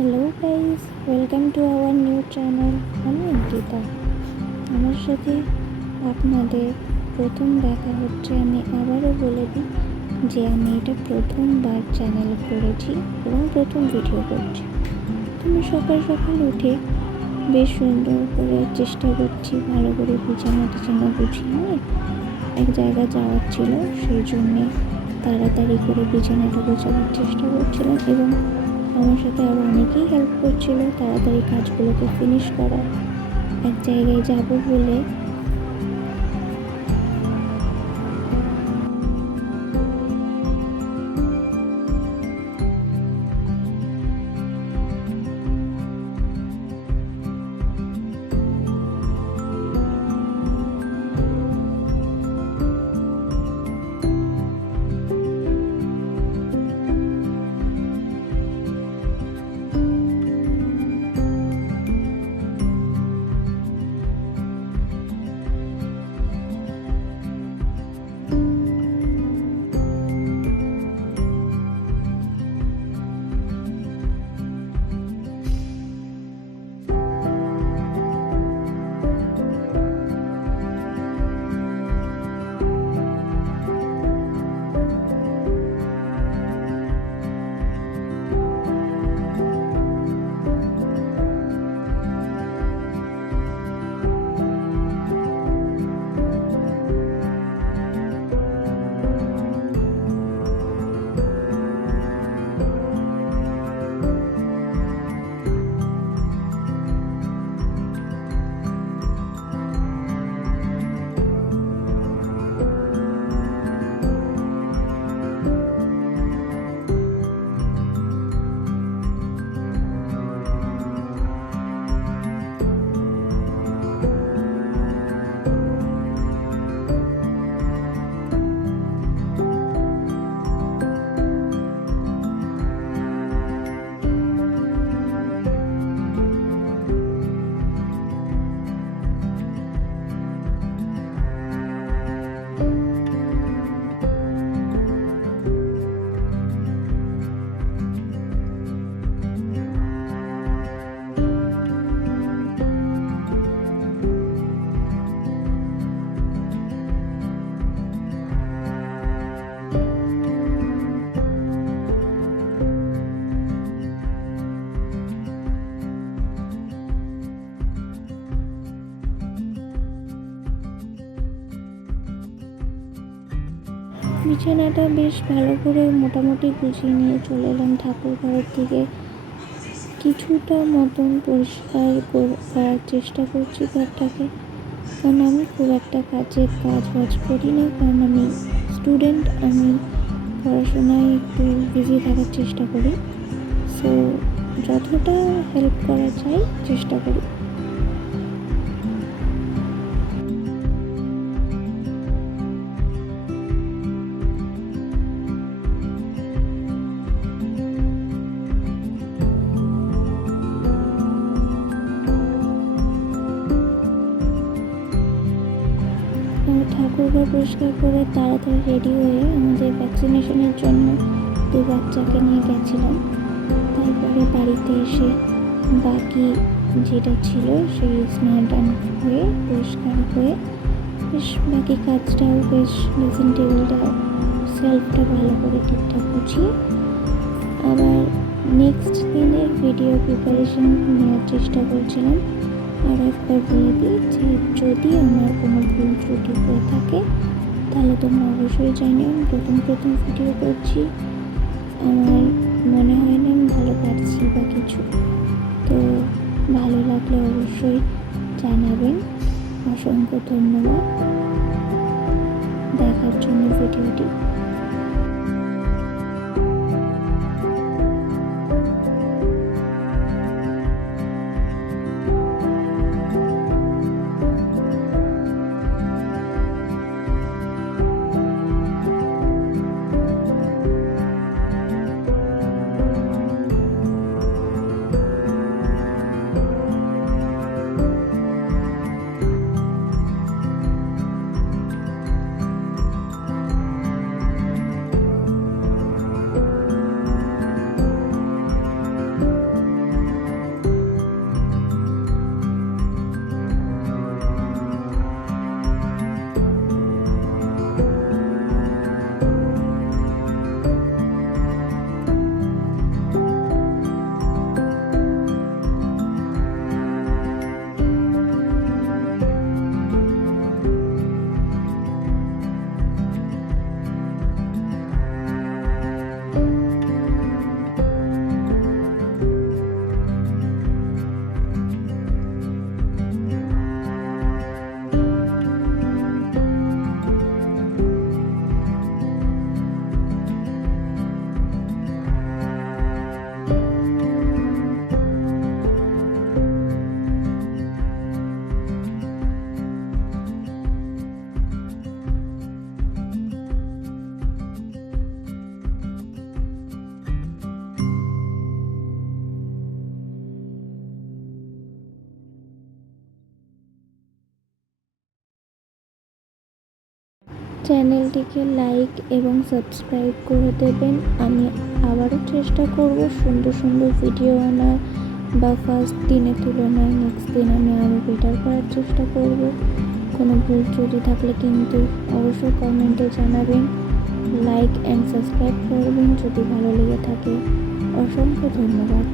Hello guys, welcome to our new channel. আমি অঙ্কিতা। আমার সাথে আপনাদের প্রথম দেখা হচ্ছে। আমি আবারও বলে দিই যে আমি এটা প্রথমবার চ্যানেল করেছি এবং প্রথম ভিডিও করছি। আমি সকাল সকাল উঠে বেশ সুন্দর করে চেষ্টা করছি ভালো করে বিছানাটা গুছিয়ে নিয়ে এক জায়গায় যাওয়ার ছিল, সেই জন্যে তাড়াতাড়ি করে বিছানাটা গোছানোর চেষ্টা করছিলাম এবং আমার সাথে আরও অনেকেই হেল্প করছিল তাড়াতাড়ি কাজগুলোকে ফিনিশ করা। এক জায়গায় যাব বলে বিছানাটা বেশ ভালো করে মোটামুটি গুছিয়ে নিয়ে চলে এলাম ঠাকুর ঘরের দিকে। কিছুটা মতন পরিষ্কার করার চেষ্টা করছি ঘরটাকে, কারণ আমি খুব একটা কাজ বাজ করি না, কারণ আমি স্টুডেন্ট। আমি পড়াশোনায় একটু বিজি থাকার চেষ্টা করি, সো যতটা হেল্প করা যায় চেষ্টা করি। ঠাকুরঘর পরিষ্কার করে তাড়াতাড়ি রেডি হয়ে আমাদের ভ্যাকসিনেশনের জন্য 2 বাচ্চাকে নিয়ে গেছিলাম। তারপরে বাড়িতে এসে বাকি যেটা ছিল সেই স্নান টান হয়ে পরিষ্কার হয়ে বেশ বাকি কাজটাও বেশ ড্রেসিং টেবিলটা সেলফটা ভালো করে ঠিকঠাক গুছিয়ে আবার নেক্সট দিনের ভিডিও প্রিপারেশন নেওয়ার চেষ্টা করছিলাম। আর একবার বলে দিই যে যদি আমার কোনো ভুল ত্রুটি হয়ে থাকে তাহলে তোমরা অবশ্যই জানিও। আমি প্রথম ভিডিও করছি, আমার মনে হয় না আমি ভালো পারছি বা কিছু, তো ভালো লাগলে অবশ্যই জানাবেন। অসংখ্য ধন্যবাদ দেখার জন্য ভিডিওটি। চ্যানেলটিকে লাইক এবং সাবস্ক্রাইব করে দেবেন। আমি আবারও চেষ্টা করব সুন্দর সুন্দর ভিডিও আনার, বা ফার্স্ট দিনের তুলনায় নেক্সট দিন আমি আরও বেটার করার চেষ্টা করব। কোনো ভুল ত্রুটি থাকলে কিন্তু অবশ্যই কমেন্টে জানাবেন। লাইক অ্যান্ড সাবস্ক্রাইব করবেন যদি ভালো লেগে থাকে। অসংখ্য ধন্যবাদ।